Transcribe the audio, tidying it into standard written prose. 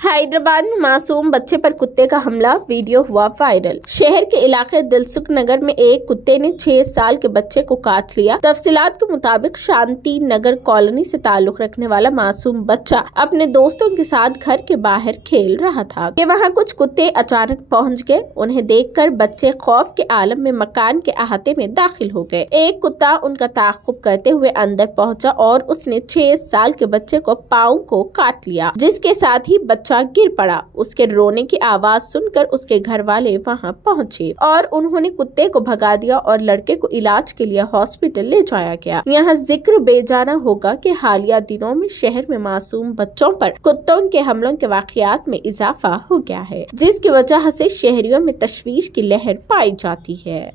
हैदराबाद में मासूम बच्चे पर कुत्ते का हमला, वीडियो हुआ वायरल। शहर के इलाके दिलसुख नगर में एक कुत्ते ने 6 साल के बच्चे को काट लिया। तफसीलात के मुताबिक शांति नगर कॉलोनी से ताल्लुक रखने वाला मासूम बच्चा अपने दोस्तों के साथ घर के बाहर खेल रहा था कि वहां कुछ कुत्ते अचानक पहुंच गए। उन्हें देखकर बच्चे खौफ के आलम में मकान के अहाते में दाखिल हो गए। एक कुत्ता उनका ताक़ुब करते हुए अंदर पहुंचा और उसने 6 साल के बच्चे को पाँव को काट लिया, जिसके साथ ही बच्चा गिर पड़ा। उसके रोने की आवाज सुनकर उसके घर वाले वहां पहुंचे और उन्होंने कुत्ते को भगा दिया और लड़के को इलाज के लिए हॉस्पिटल ले जाया गया। यहाँ जिक्र बेजाना होगा कि हालिया दिनों में शहर में मासूम बच्चों पर कुत्तों के हमलों के वाकयात में इजाफा हो गया है, जिसकी वजह से शहरियों में तशवीश की लहर पाई जाती है।